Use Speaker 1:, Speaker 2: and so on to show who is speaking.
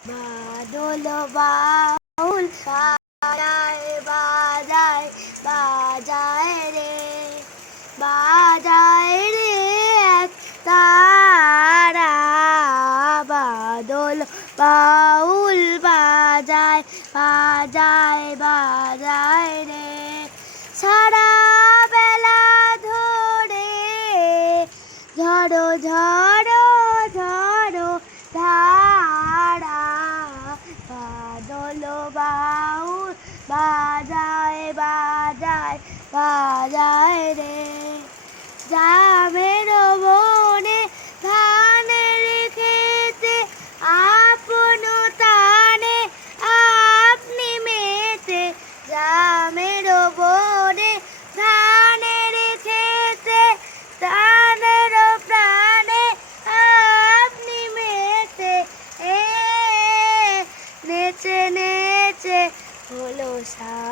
Speaker 1: বাদল বাউল বাজায় বাজায় বাজায় রে বাজায় রে এক তারা। বাদল বাউল বাজায় বাজায় বাজায় রে। সারা বেলা ধরে ঝড়ো ঝড়ো বাদল বাউল, বাজায় বাজায় বাজায় রে। জামের বনে ধানের খেতে আপন তানে আপনি মেতে। জামের বনে ধানের খেতে তানের প্রাণে আপনি মেতে। এ, নেচে নেচে হলো সারা